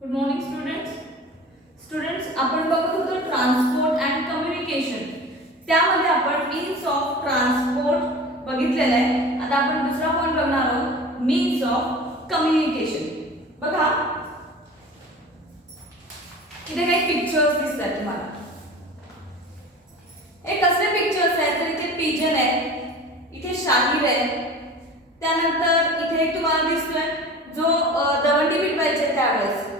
Good morning students आपण बघत होतो ट्रान्सपोर्ट अँड कम्युनिकेशन. त्यामध्ये आपण मीन्स ऑफ ट्रान्सपोर्ट बघितलेला आहे. आता आपण दुसरा पॉइंट बघणार आहोत, मीन्स ऑफ कम्युनिकेशन. बघा इथे काही पिक्चर्स दिसतात तुम्हाला. हे कसले पिक्चर्स आहेत तर इथे पिजन आहे, इथे शाहीर आहे, त्यानंतर इथे एक तुम्हाला दिसतोय जो दवंडी पिटवायचे त्यावेळेस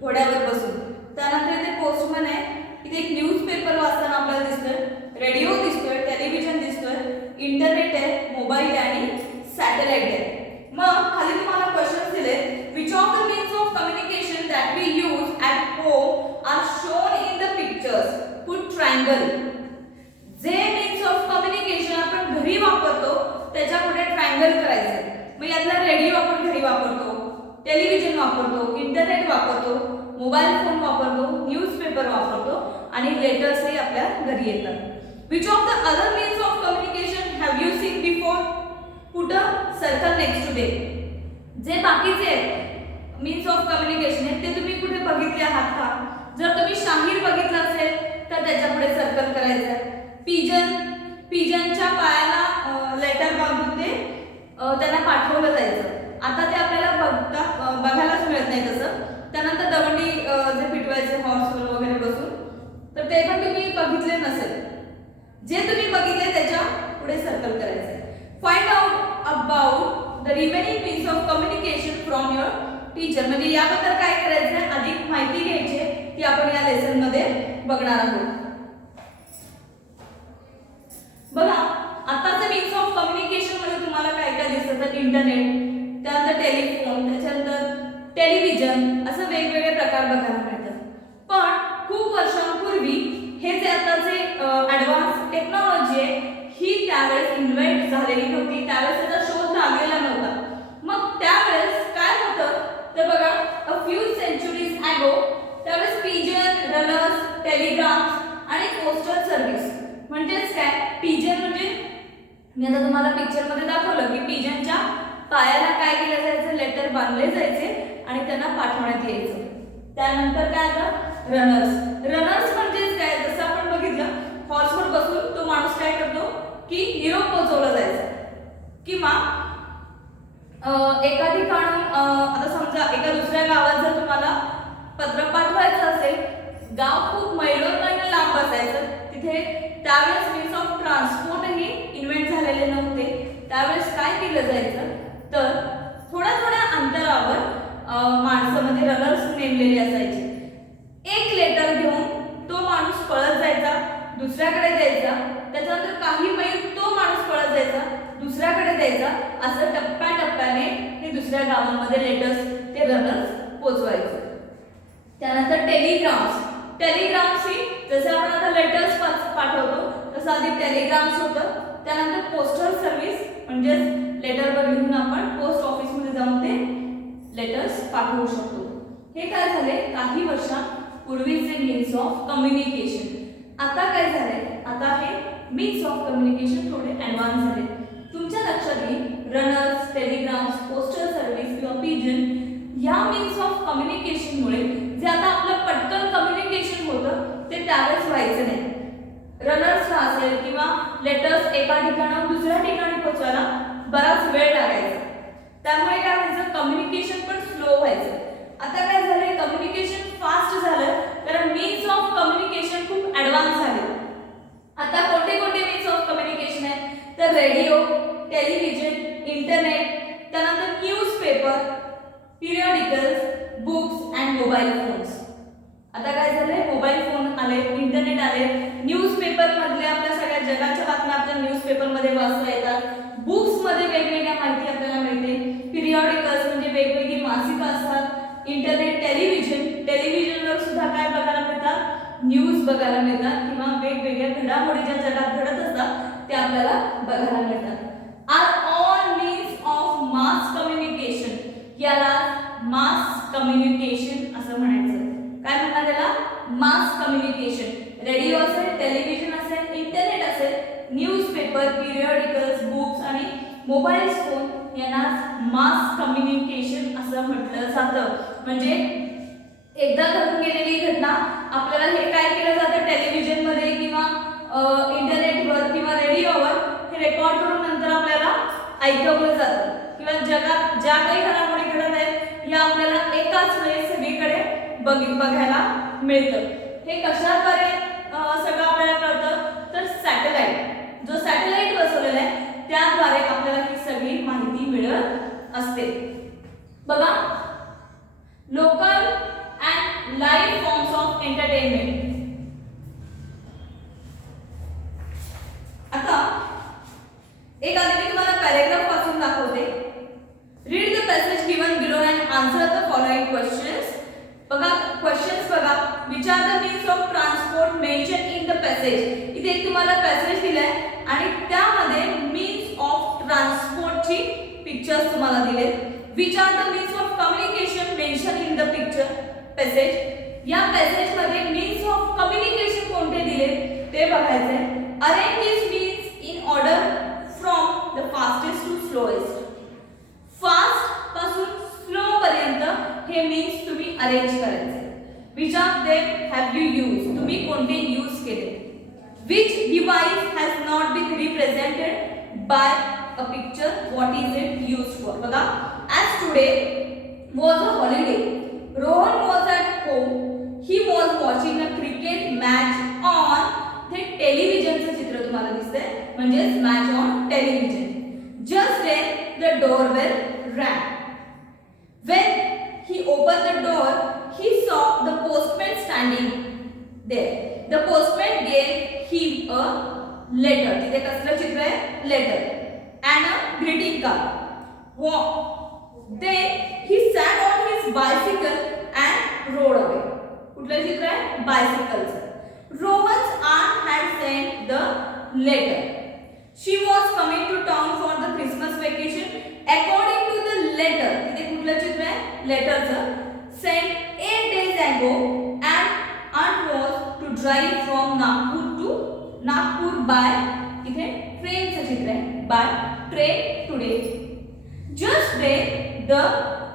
घोड्यावर बसून. त्यानंतर इथे पोस्टमन आहे, इथे एक न्यूजपेपर वाचताना आपल्याला दिसतोय, रेडिओ दिसतोय, टेलिव्हिजन दिसतोय, इंटरनेट आहे, मोबाईल आणि सॅटेलाइट आहे. मग खाली तुम्हाला क्वेश्चन्स दिले, which of the means of communication that we use at home are shown in the pictures. Put triangle. जे मीन्स ऑफ कम्युनिकेशन आपण घरी वापरतो त्याच्या पुढे ट्रायंगल करायचं. मग यातला रेडिओ आपण घरी वापरतो, टेलिव्हिजन वापरतो, इंटरनेट वापरतो, मोबाईल फोन वापरतो, न्यूजपेपर वापरतो आणि लेटर्सही आपल्या घरी येतात. Which of the other means of communication have you seen before. Put a circle next to them. जे बाकीचे मीन्स ऑफ कम्युनिकेशन आहेत ते तुम्ही कुठे बघितले आहात का? जर तुम्ही शाहीर बघितलं असेल तर त्याच्या पुढे सर्कल करायचं. पिजनच्या पायाला लेटर बांधून ते त्यांना पाठवलं जायचं. आता ते आपल्याला बघायलाच मिळत नाही तसं. त्यानंतर दवंडी जे पिटवायचे हॉर्सवर वगैरे बसून, तर ते पण तुम्ही बघितले नसेल. जे तुम्ही बघितले त्याच्या पुढे सर्कल करायचं. Find out about the remaining means of communication from your teacher. म्हणजे याबद्दल काय करायचं, अधिक माहिती घ्यायची ती आपण या लेसन मध्ये बघणार आहोत. बघा आताचे मीन्स ऑफ कम्युनिकेशन मध्ये तुम्हाला काय काय दिसतं तर इंटरनेट, त्यानंतर टेलिफोन, त्याच्यानंतर टेलिव्हिजन, असं वेगवेगळे प्रकार बघायला मिळतात. पण खूप वर्षांपूर्वी हे जे आताचे ॲडव्हान्स टेक्नॉलॉजी आहे ही त्यावेळेस इन्व्हेंट झालेली नव्हती, त्यावेळेस त्याचा शोध लागलेला नव्हता. मग त्यावेळेस काय होतं तर बघा, अ फ्यू सेंचुरीज ॲगो त्यावेळेस पिजन, रनर्स, टेलिग्राम्स आणि पोस्टल सर्व्हिस म्हणजेच काय, पिजन म्हणजे मी आता तुम्हाला पिक्चर मध्ये दाखवलं की पिजनच्या पायाला काय केलं जायचं, लेटर बांधले जायचे आणि त्यांना पाठवण्यात यायचं. त्यानंतर काय आता रनर्स म्हणजेच काय, जसं आपण बघितलं हॉर्सवर बसून तो माणूस काय करतो की निरोप पोहोचवला जायचा. किंवा एका ठिकाणी आता समजा एका दुसऱ्या गावात जर तुम्हाला पत्र पाठवायचं असेल, गाव खूप मैलोन लांब असायचं, तिथे त्यावेळेस means of transport he invent झालेले नव्हते. त्यावेळेस काय केलं जायचं तर थोड्या थोड्या अंतरावर माणसं म्हणजे रनर्स नेमलेले असायचे. एक लेटर घेऊन तो माणूस पळत जायचा, दुसऱ्याकडे द्यायचा, त्याच्यानंतर काही मैल तो माणूस पळत जायचा, दुसऱ्याकडे द्यायचा, असं टप्प्याटप्प्याने हे दुसऱ्या गावांमध्ये लेटर्स ते रनर्स पोचवायचे. त्यानंतर टेलिग्राम्स ही जसं आपण आता लेटर्स पाठवतो तसं आधी टेलिग्राम्स होतं. त्यानंतर पोस्टल सर्व्हिस म्हणजेच लेटरवर लिहून आपण पोस्ट ऑफिसमध्ये जाऊन ते लेटर्स पाठवू शकतो. हे काय झाले काही वर्षांपूर्वीचे मीन्स ऑफ कम्युनिकेशन. आता काय झाले, आता हे मीन्स ऑफ कम्युनिकेशन थोडे ॲडव्हान्स झाले. तुमच्या लक्षात येईल रनर्स, टेलिग्राम्स, पोस्टल सर्व्हिस किंवा पिजन या मीन्स ऑफ कम्युनिकेशनमुळे जे आता आपलं पटकन कम्युनिकेशन होतं ते त्यावेळेस व्हायचं नाही. रनर्सला असेल किंवा लेटर्स एका ठिकाणाहून दुसऱ्या ठिकाणी पोहोचायला बराच वेळ लागायचा. त्यामुळे काय व्हायचं, कम्युनिकेशन पण स्लो व्हायचं. आता काय झालंय, कम्युनिकेशन फास्ट झालं कारण मीन्स ऑफ कम्युनिकेशन खूप ॲडव्हान्स झाले. आता कोणते कोणते मीन्स ऑफ कम्युनिकेशन आहेत तर रेडिओ, टेलिव्हिजन, इंटरनेट, त्यानंतर newspaper, periodicals, books and mobile phones. आता काय झालंय, मोबाईल फोन आले, इंटरनेट आले, न्यूजपेपर मधले आपल्या सगळ्या जगाच्या बातम्या आपल्या न्यूजपेपर मध्ये वाचता येतात, बुक्स मध्ये वेगवेगळ्या माहिती आपल्याला मिळते, पिरियडिकल्स म्हणजे वेगवेगळी मासिकं असतात, इंटरनेट, टेलिव्हिजनवर सुद्धा काय बघायला मिळतात, न्यूज बघायला मिळतात किंवा वेगवेगळ्या घडामोडी ज्या जगात घडत असतात त्या आपल्याला बघायला मिळतात. Are all means of mass communication. याला मास कम्युनिकेशन असं म्हणायचं. काय म्हणतात त्याला, मास कम्युनिकेशन. रेडिओ असेल, टेलिव्हिजन असेल, इंटरनेट असेल, न्यूजपेपर, पिरियडिकल्स, बुक्स आणि मोबाईल फोन यांना मास कम्युनिकेशन असं म्हटलं जातं. म्हणजे एकदा घडून गेलेली घटना आपल्याला हे काय केलं जातं टेलिव्हिजन मध्ये किंवा इंटरनेटवर किंवा रेडिओवर हे रेकॉर्ड करून नंतर आपल्याला ऐकवलं जातं किंवा जगात ज्या काही घडामोडी घडत आहेत या आपल्याला एकाच वेळेस सगळीकडे बघायला मिळतं. हे कशाद्वारे सगळं आपल्याला कळतं तर सॅटेलाइट, जो सॅटेलाइट बसवलेला आहे त्याद्वारे आपल्याला ही सगळी माहिती मिळत असते. बघा, local and live forms of entertainment. आता एक आधी मी तुम्हाला पॅराग्राफ पासून दाखवते. Read the passage given below and answer the following questions. बघा क्वेश्चन्स बघा. Which are the means of transport mention in the passage. इथे एक तुम्हाला पॅसेज दिलाय आणि त्यामध्ये मीन्स ऑफ ट्रान्सपोर्टची पिक्चर्स तुम्हाला दिलेत. Which are the means of communication mention in the picture passage. या पॅसेज मध्ये मीन्स ऑफ कम्युनिकेशन कोणते दिले ते बघायचे. Arrange this means in order from the fastest to slowest. Fast पासून स्लो पर्यंत हे मीन्स तुम्ही अरेंज करायचे. Which of them have you use, तुम्ही कोणते यूज केले. Which device has not been represented by a picture, what is it used for. बघा, as today was a holiday, Rohan was at home, he was watching a cricket match on. हे टेलिव्हिजनचं चित्र तुम्हाला दिसतंय म्हणजेच match on television. Just then the doorbell rang. When he opened the door, he saw the postman standing there. The postman gave him a letter. तिथे कसलं चित्र आहे? Letter and a greeting card. Then he sat on his bicycle and rode away. कुठलं चित्र आहे? Bicycleचं. Rohan's aunt had sent the letter. She was coming to town for the Christmas vacation. According to the letter, इथे कुठलं चित्र आहे? लेटरचं. Sent 8 days ago and aunt was to drive from Nagpur to Nagpur by, इथे ट्रेनचं चित्र आहे, by train today. Just then the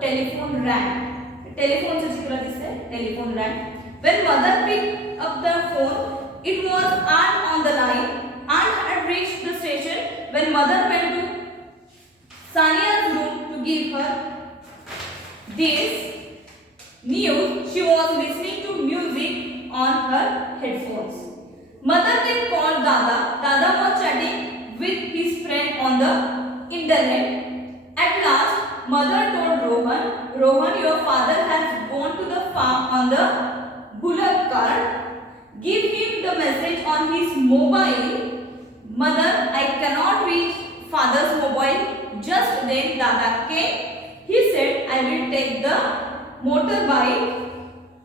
telephone rang. टेलिफोनचं चित्र दिसतंय, telephone rang. When mother picked up the phone, it was aunt on the line. Aunt had reached the station when mother went to Sania's room to give her this news. She was listening to music on her headphones. Mother then called Dada. Dada was chatting with his friend on the internet. At last, mother told Rohan, Rohan, your father has gone to the farm on the bullock cart. Give him the message on his mobile. Mother, I cannot reach father's mobile. Just then Dada came. He said, I will take the motorbike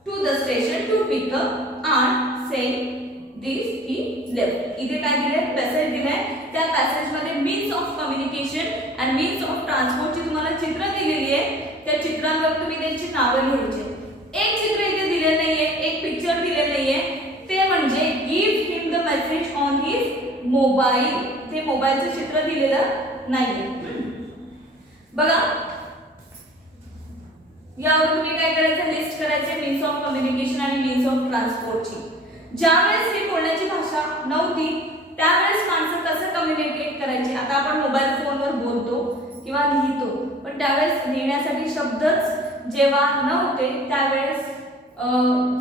to the station to pick up aunt. Saying this, he left. इथे काय दिले? Passage दिले. त्या passage मध्ये means of communication आणि means of ट्रान्सपोर्टची तुम्हाला चित्र दिलेली आहे. त्या चित्रांवर तुम्ही त्यांची नावं लिहायची. एक चित्र इथे दिलेलं नाहीये, एक पिक्चर दिलेलं नाहीये. ते म्हणजे give him the message on his mobile. ते मोबाईलचं चित्र दिलेलं नाहीये. बघा, यावर तुम्ही काय करायचं? लिस्ट करायचे मीन्स ऑफ कम्युनिकेशन आणि मीन्स ऑफ ट्रान्सपोर्टची. ज्यावेळेस ही बोलण्याची भाषा नव्हती त्यावेळेस माणसं कसं कम्युनिकेट करायचे. आता आपण मोबाईल फोनवर बोलतो किंवा लिहितो, पण त्यावेळेस लिहिण्यासाठी शब्दच जेव्हा नव्हते त्यावेळेस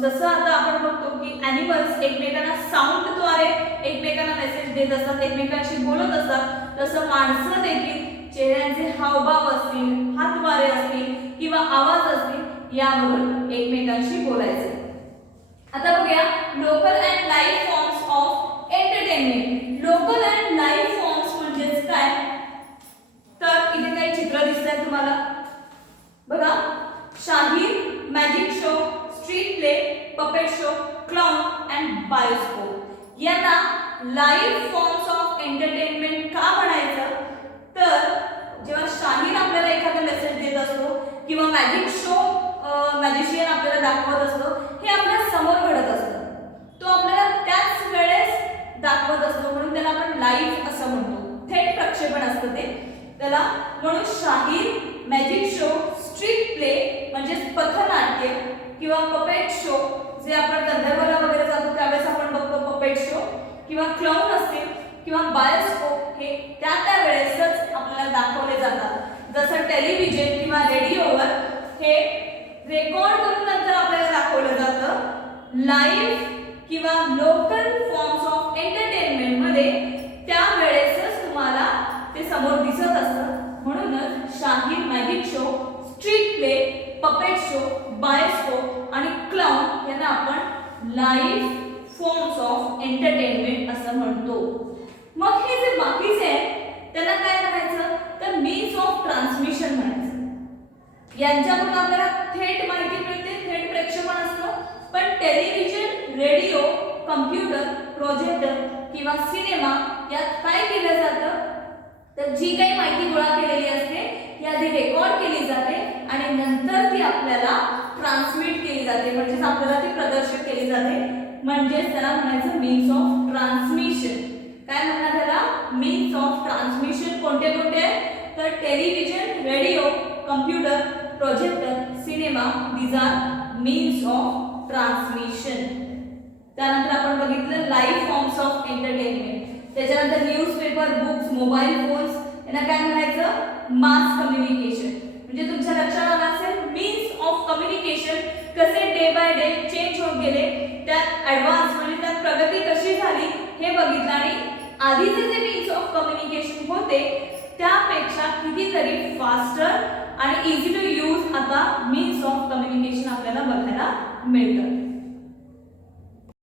जसं आता आपण बघतो की ॲनिमल्स एकमेकांना साऊंडद्वारे एकमेकांना मेसेज देत असतात, एकमेकांशी बोलत असतात, तसं माणसं देखील चेहऱ्यांचे हावभाव असतील, हातवारे असतील किंवा आवाज असतील यावरून एकमेकांशी बोलायचे. आता बघूया local and live forms of entertainment. Local and live forms म्हणजेच काय? तर इथे काही चित्र दिसतात तुम्हाला. बघा, शाहीर, magic show, street play, puppet show, clown and bioscope यांना लाईव्ह फॉर्म्स ऑफ एंटरटेनमेंट का म्हणायचं? तर जेव्हा शाहीर आपल्याला एखादा मेसेज देत असतो किंवा मॅजिक शो मॅजिशियन आपल्याला दाखवत असतो, हे आपल्या समोर घडत असतं, तो आपल्याला त्याच वेळेस दाखवत असतो, म्हणून त्याला आपण लाईव्ह असं म्हणतो. थेट प्रक्षेपण असतं ते त्याला. म्हणून शाहीर, मॅजिक शो, स्ट्रीट प्ले म्हणजे पथनाट्य किंवा पपेट क्लाउन असतील किंवा बायोस्कोप हे त्या वेळेसच आपल्याला दाखवले जातात. जसं टेलिव्हिजन किंवा रेडिओवर हे रेकॉर्ड करून नंतर आपल्याला दाखवलं जातं. लाईव्ह किंवा लोकल फॉर्म्स ऑफ एंटरटेनमेंट मध्ये त्या वेळेसच तुम्हाला ते समोर दिसत असतं. म्हणूनच शाहीर magic show, street play, puppet show, bioscope आणि क्लाउन यांना आपण लाईव्ह फॉर्म्स ऑफ एंटरटेनमेंट असं म्हणतो. मग हे जे बाकीचे आहेत त्यांना काय म्हणायचं तर मीन्स ऑफ ट्रान्समिशन म्हणायचं. यांच्याकडून आपल्याला थेट माहिती मिळते, थेट प्रक्षेपण असतं. पण टेलिव्हिजन, रेडिओ, कम्प्युटर, प्रोजेक्टर किंवा सिनेमा यात काय केलं जातं तर जी काही माहिती गोळा केलेली असते ती आधी रेकॉर्ड केली जाते आणि नंतर ती आपल्याला ट्रान्समिट केली जाते, म्हणजेच आपल्याला ती प्रदर्शित केली जाते. म्हणजेच त्याला म्हणायचं मीन्स ऑफ ट्रान्समिशन. काय म्हणतात त्याला मीन्स ऑफ ट्रान्समिशन. कोणते कोणते आहेत तर television, radio, computer, projector, cinema, these are means of transmission. त्यानंतर आपण बघितलं लाईव्ह फॉर्म्स ऑफ एंटरटेनमेंट. त्याच्यानंतर न्यूजपेपर, बुक्स, मोबाईल फोन्स यांना काय म्हणायचं मास कम्युनिकेशन. म्हणजे तुमच्या लक्षात आलं असेल मीन्स ऑफ कम्युनिकेशन कसे डे बाय डे चेंज होत गेले, त्यात ऍडव्हान्स म्हणजे त्यात प्रगती कशी झाली हे बघितलं आणि आधीचे जे मीन्स ऑफ कम्युनिकेशन होते त्यापेक्षा कितीतरी फास्टर आणि इझी टू यूज आता मीन्स ऑफ कम्युनिकेशन आपल्याला बघायला मिळतं.